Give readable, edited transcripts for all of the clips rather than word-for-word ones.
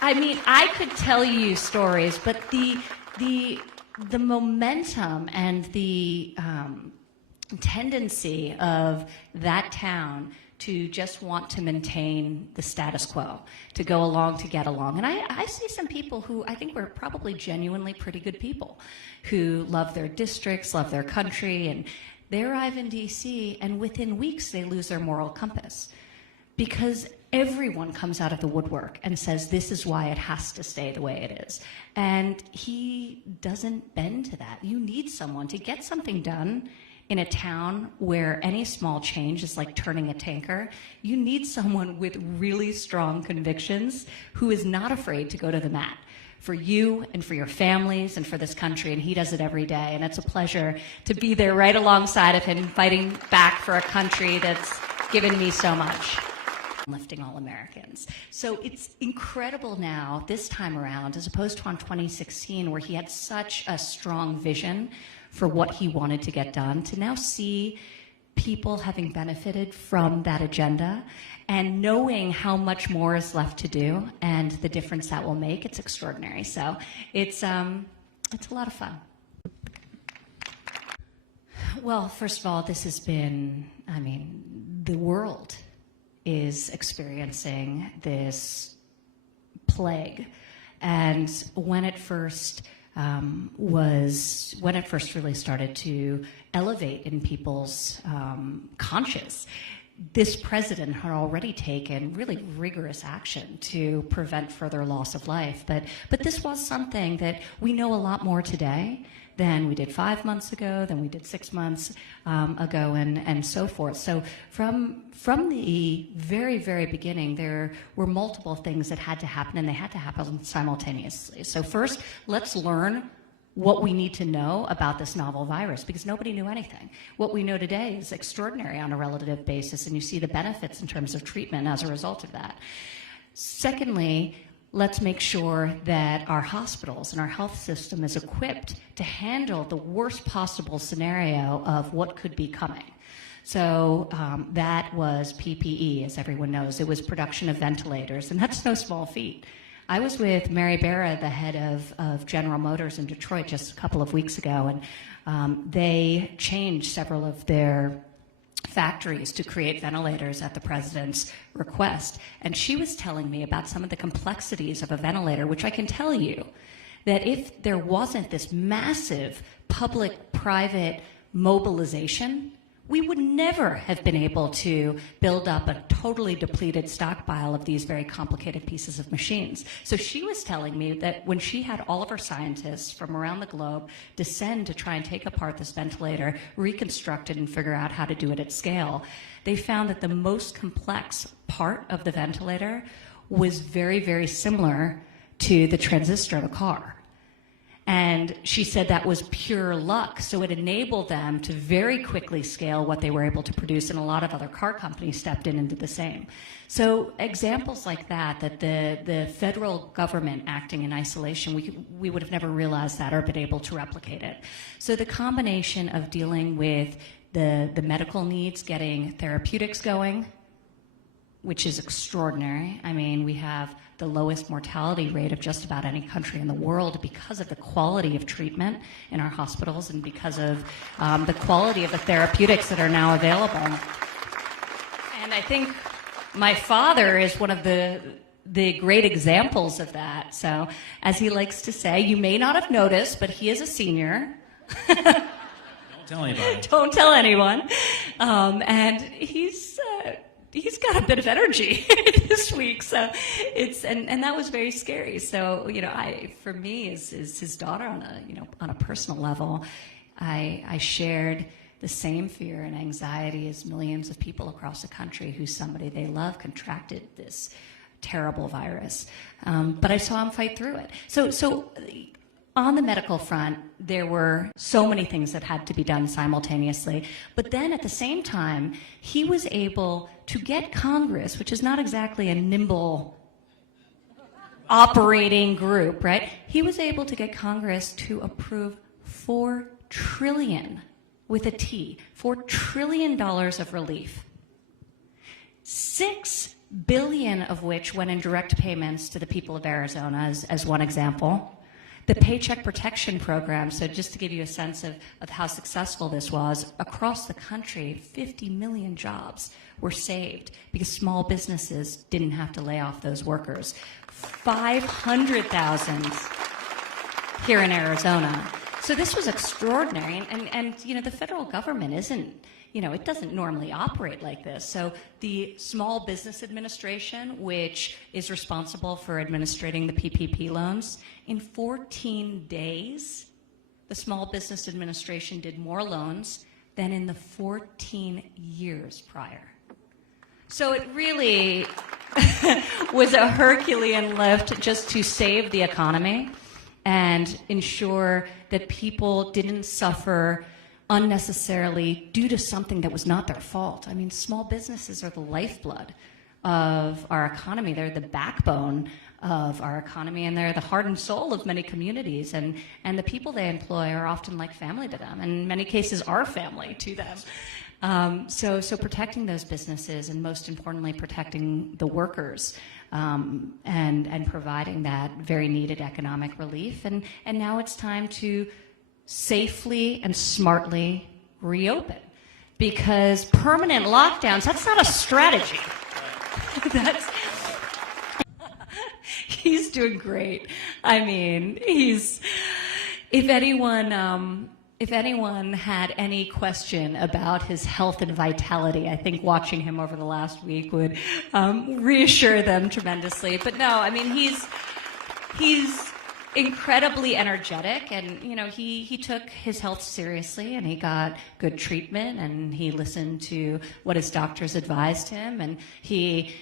I mean, I could tell you stories, but the momentum and the tendency of that town to just want to maintain the status quo, to go along to get along. And I see some people who I think were probably genuinely pretty good people, who love their districts, love their country, and they arrive in DC, and within weeks they lose their moral compass. Because everyone comes out of the woodwork and says this is why it has to stay the way it is. And he doesn't bend to that. You need someone to get something done in a town where any small change is like turning a tanker. You need someone with really strong convictions who is not afraid to go to the mat for you and for your families and for this country, and he does it every day. And it's a pleasure to be there right alongside of him, fighting back for a country that's given me so much. Lifting all Americans. So it's incredible now, this time around, as opposed to on 2016, where he had such a strong vision for what he wanted to get done, to now see people having benefited from that agenda and knowing how much more is left to do and the difference that will make. It's extraordinary. So it's a lot of fun. Well, first of all, this has been, I mean, the world is experiencing this plague. And when it first really started to elevate in people's conscience, this president had already taken really rigorous action to prevent further loss of life. But this was something that we know a lot more today than we did 5 months ago, than we did 6 months ago, and so forth. So from the very, very beginning, there were multiple things that had to happen, and they had to happen simultaneously. So first, let's learn what we need to know about this novel virus, because nobody knew anything. What we know today is extraordinary on a relative basis, and you see the benefits in terms of treatment as a result of that. Secondly, let's make sure that our hospitals and our health system is equipped to handle the worst possible scenario of what could be coming. So that was PPE, as everyone knows. It was production of ventilators, and that's no small feat. I was with Mary Barra, the head of General Motors in Detroit, just a couple of weeks ago, and they changed several of their factories to create ventilators at the president's request. And she was telling me about some of the complexities of a ventilator, which I can tell you that if there wasn't this massive public-private mobilization, we would never have been able to build up a totally depleted stockpile of these very complicated pieces of machines. So she was telling me that when she had all of her scientists from around the globe descend to try and take apart this ventilator, reconstruct it, and figure out how to do it at scale, they found that the most complex part of the ventilator was very, very similar to the transistor of a car. And she said that was pure luck. So it enabled them to very quickly scale what they were able to produce, and a lot of other car companies stepped in and did the same. So examples like that the federal government acting in isolation, we would have never realized that or been able to replicate it. So the combination of dealing with the medical needs, getting therapeutics going, which is extraordinary. I mean, we have the lowest mortality rate of just about any country in the world because of the quality of treatment in our hospitals and because of the quality of the therapeutics that are now available. And I think my father is one of the great examples of that. So, as he likes to say, you may not have noticed, but he is a senior. Don't tell anybody. Don't tell anyone. And he's got a bit of energy this week, so and that was very scary. So for me as his daughter on a personal level, I shared the same fear and anxiety as millions of people across the country who somebody they love contracted this terrible virus. But I saw him fight through it. So on the medical front, there were so many things that had to be done simultaneously. But then at the same time, he was able to get Congress, which is not exactly a nimble operating group, right? He was able to get Congress to approve $4 trillion, with a T, $4 trillion of relief. $6 billion of which went in direct payments to the people of Arizona, as one example. The Paycheck Protection Program, so just to give you a sense of how successful this was, across the country, 50 million jobs were saved because small businesses didn't have to lay off those workers. 500,000 here in Arizona. So this was extraordinary, and you know, the federal government isn't, you know, it doesn't normally operate like this. So the Small Business Administration, which is responsible for administrating the PPP loans, in 14 days, the Small Business Administration did more loans than in the 14 years prior. So it really was a Herculean lift just to save the economy and ensure that people didn't suffer unnecessarily due to something that was not their fault. I mean, small businesses are the lifeblood of our economy. They're the backbone of our economy, and they're the heart and soul of many communities. And the people they employ are often like family to them, and in many cases are family to them. So protecting those businesses, and most importantly, protecting the workers, and providing that very needed economic relief. And now it's time to safely and smartly reopen, because permanent lockdowns, that's not a strategy. He's doing great. I mean, if anyone had any question about his health and vitality, I think watching him over the last week would reassure them tremendously. But no, I mean, he's incredibly energetic, and you know, he took his health seriously, and he got good treatment, and he listened to what his doctors advised him, and he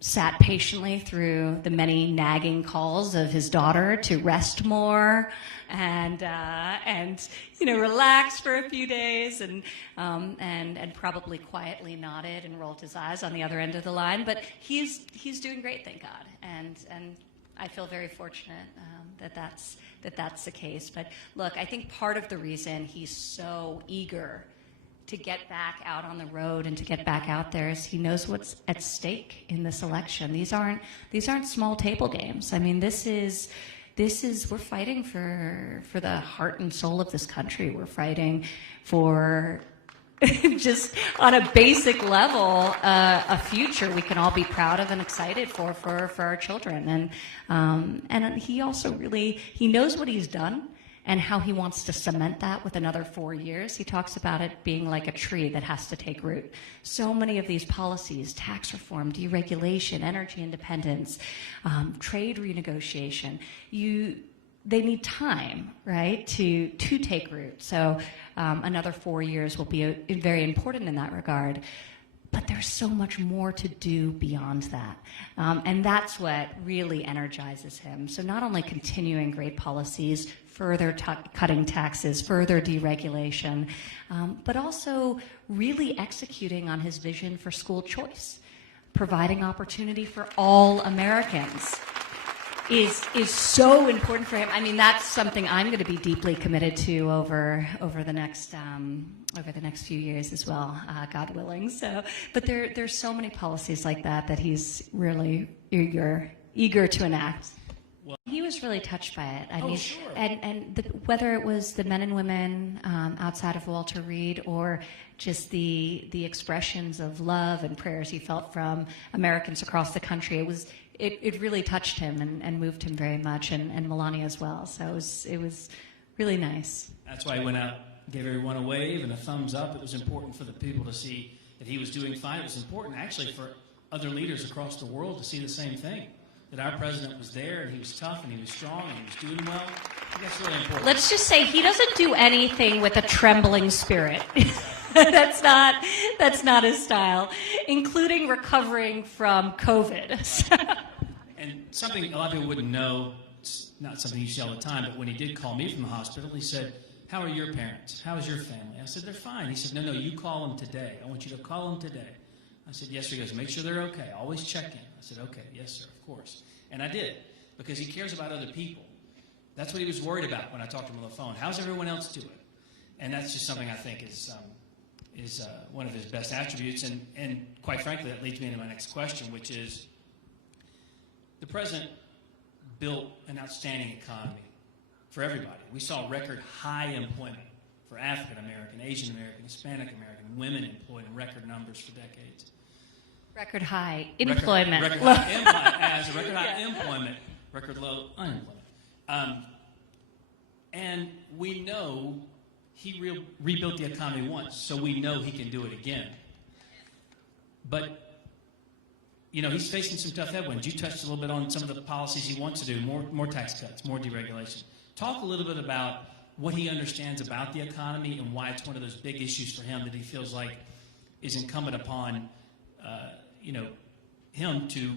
sat patiently through the many nagging calls of his daughter to rest more and you know, relax for a few days, and probably quietly nodded and rolled his eyes on the other end of the line. But he's doing great, thank God, and I feel very fortunate that that's the case. But look, I think part of the reason he's so eager to get back out on the road and to get back out there is he knows what's at stake in this election. These aren't small table games. I mean, this is we're fighting for the heart and soul of this country. We're fighting for just on a basic level, a future we can all be proud of and excited for our children. And he also he knows what he's done and how he wants to cement that with another 4 years. He talks about it being like a tree that has to take root. So many of these policies, tax reform, deregulation, energy independence, trade renegotiation, they need time, right, to take root. So another 4 years will be very important in that regard. But there's so much more to do beyond that. And that's what really energizes him. So not only continuing great policies, further cutting taxes, further deregulation, but also really executing on his vision for school choice, providing opportunity for all Americans. Is so important for him. I mean, that's something I'm going to be deeply committed to over the next few years as well, God willing. So, but there's so many policies like that he's really eager to enact. Well, he was really touched by it. I mean, sure. And whether it was the men and women outside of Walter Reed, or just the expressions of love and prayers he felt from Americans across the country, it really touched him and moved him very much, and Melania as well. So it was really nice. That's why he went out, gave everyone a wave and a thumbs up. It was important for the people to see that he was doing fine. It was important, actually, for other leaders across the world to see the same thing, that our president was there, and he was tough, and he was strong, and he was doing well. I think that's really important. Let's just say he doesn't do anything with a trembling spirit. That's not his style, including recovering from COVID. And something a lot of people wouldn't know, it's not something you see all the time, but when he did call me from the hospital, he said, "How are your parents? How is your family?" I said, "They're fine." He said, No, you call them today. I want you to call them today. I said, "Yes, sir." He goes, "Make sure they're okay. Always check in." I said, "Okay, yes, sir, of course." And I did, because he cares about other people. That's what he was worried about when I talked to him on the phone. How's everyone else doing? And that's just something I think is one of his best attributes. And quite frankly, that leads me into my next question, which is the president built an outstanding economy for everybody. We saw record high employment for African American, Asian American, Hispanic American, women employed in record numbers for decades. Record high employment. Record high employment, record low unemployment. And we know he rebuilt the economy once, so we know he can do it again. But he's facing some tough headwinds. You touched a little bit on some of the policies he wants to do, more tax cuts, more deregulation. Talk a little bit about what he understands about the economy and why it's one of those big issues for him that he feels like is incumbent upon him to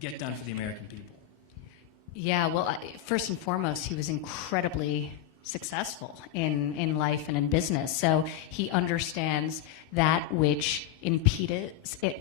get done for the American people. Yeah, well, first and foremost, he was incredibly successful in life and in business. So he understands that which impeded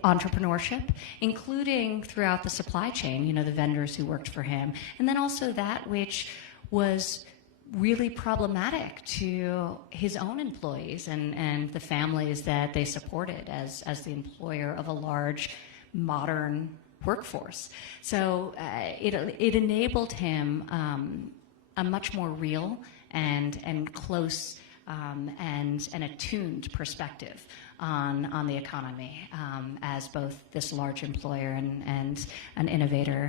entrepreneurship, including throughout the supply chain, the vendors who worked for him, and then also that which was really problematic to his own employees and the families that they supported as the employer of a large modern workforce. So it enabled him a much more real and close and attuned perspective on the economy as both this large employer and an innovator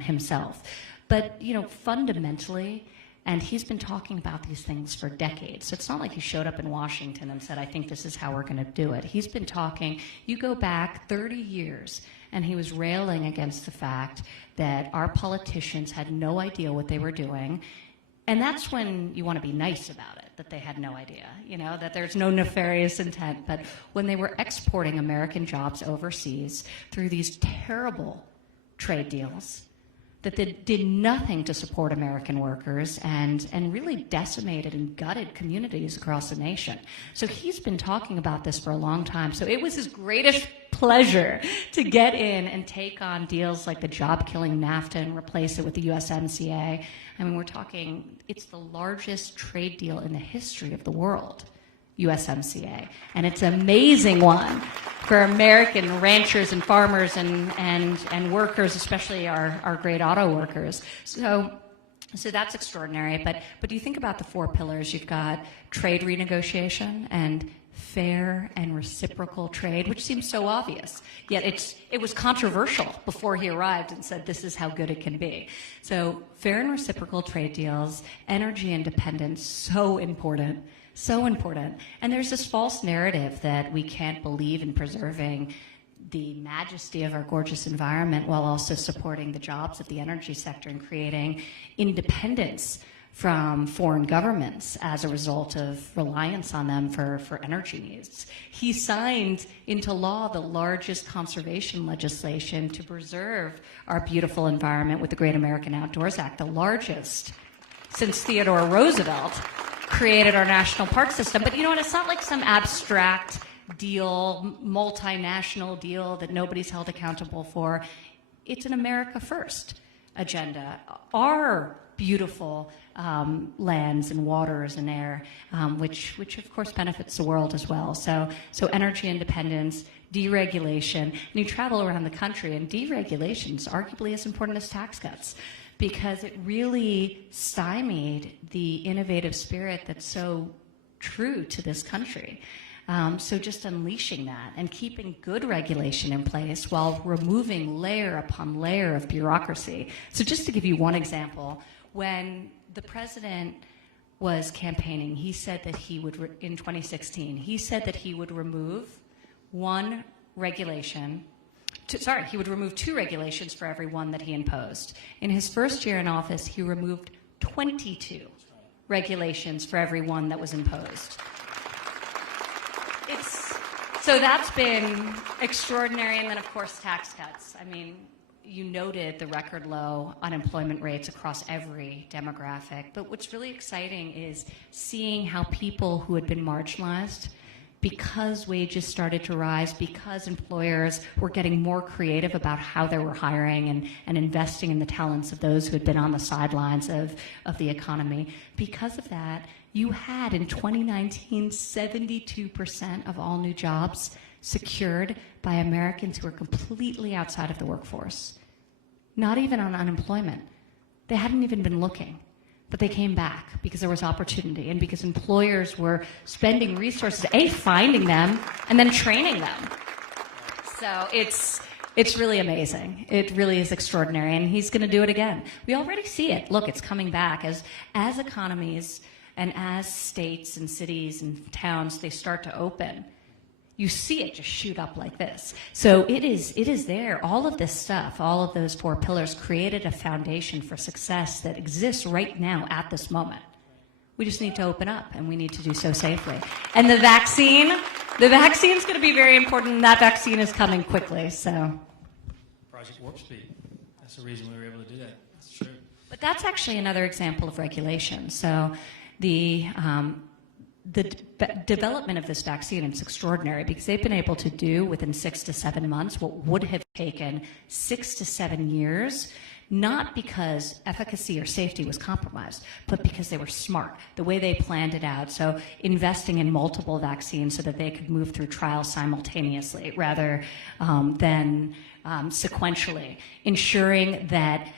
himself. But fundamentally, and he's been talking about these things for decades. So it's not like he showed up in Washington and said, I think this is how we're going to do it. He's been talking, you go back 30 years, and he was railing against the fact that our politicians had no idea what they were doing. And that's when you want to be nice about it, that they had no idea, that there's no nefarious intent. But when they were exporting American jobs overseas through these terrible trade deals, that they did nothing to support American workers and really decimated and gutted communities across the nation. So he's been talking about this for a long time. So it was his greatest pleasure to get in and take on deals like the job-killing NAFTA and replace it with the USMCA. I mean, we're talking, it's the largest trade deal in the history of the world, USMCA. And it's an amazing one for American ranchers and farmers and workers, especially our great auto workers. So that's extraordinary. But you think about the four pillars. You've got trade renegotiation and fair and reciprocal trade, which seems so obvious. Yet it was controversial before he arrived and said this is how good it can be. So fair and reciprocal trade deals, energy independence, so important. So important. And there's this false narrative that we can't believe in preserving the majesty of our gorgeous environment while also supporting the jobs of the energy sector and creating independence from foreign governments as a result of reliance on them for energy needs. He signed into law the largest conservation legislation to preserve our beautiful environment with the Great American Outdoors Act, the largest since Theodore Roosevelt created our national park system. But it's not like some abstract deal, multinational deal that nobody's held accountable for. It's an America First agenda. Our beautiful lands and waters and air, which of course benefits the world as well. So energy independence, deregulation. And you travel around the country, and deregulation is arguably as important as tax cuts, because it really stymied the innovative spirit that's so true to this country. So just unleashing that and keeping good regulation in place while removing layer upon layer of bureaucracy. So just to give you one example, when the president was campaigning, he said that he would, in 2016, he said that he would remove one regulation. He would remove 2 regulations for every one that he imposed. In his first year in office, he removed 22 regulations for every one that was imposed. So that's been extraordinary. And then, of course, tax cuts. I mean, you noted the record low unemployment rates across every demographic. But what's really exciting is seeing how people who had been marginalized because wages started to rise, because employers were getting more creative about how they were hiring and investing in the talents of those who had been on the sidelines of the economy. Because of that, you had in 2019, 72% of all new jobs secured by Americans who are completely outside of the workforce. Not even on unemployment. They hadn't even been looking. But they came back because there was opportunity and because employers were spending resources, finding them and then training them. So it's really amazing. It really is extraordinary, and he's going to do it again. We already see it. Look, it's coming back as economies and as states and cities and towns, they start to open. You see it just shoot up like this. So it is there. All of this stuff, all of those 4 pillars created a foundation for success that exists right now at this moment. We just need to open up, and we need to do so safely. And the vaccine's going to be very important, and that vaccine is coming quickly. So, Project Warp Speed. That's the reason we were able to do that. That's true. But that's actually another example of regulation. So the development of this vaccine is extraordinary because they've been able to do within 6 to 7 months what would have taken 6 to 7 years, not because efficacy or safety was compromised, but because they were smart, the way they planned it out. So investing in multiple vaccines so that they could move through trials simultaneously rather than sequentially, ensuring that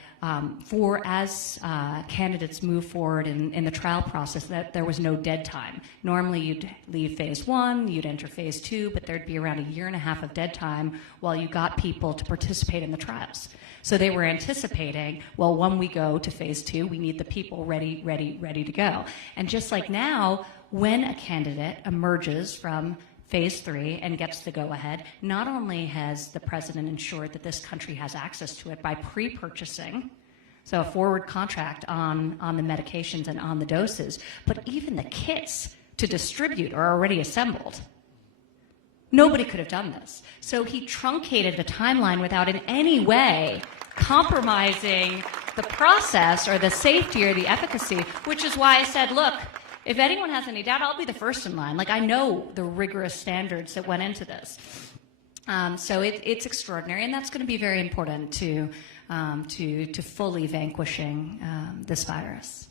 as candidates move forward in the trial process, that there was no dead time. Normally you'd leave phase 1, you'd enter phase 2, but there'd be around 1.5 years of dead time while you got people to participate in the trials. So they were anticipating, well, when we go to phase 2, we need the people ready to go. And just like now, when a candidate emerges from phase 3 and gets the go-ahead, not only has the president ensured that this country has access to it by pre-purchasing, so a forward contract on the medications and on the doses, but even the kits to distribute are already assembled. Nobody could have done this. So he truncated the timeline without in any way compromising the process or the safety or the efficacy, which is why I said, look, if anyone has any doubt, I'll be the first in line. Like, I know the rigorous standards that went into this. So it's extraordinary, and that's going to be very important to fully vanquishing this virus.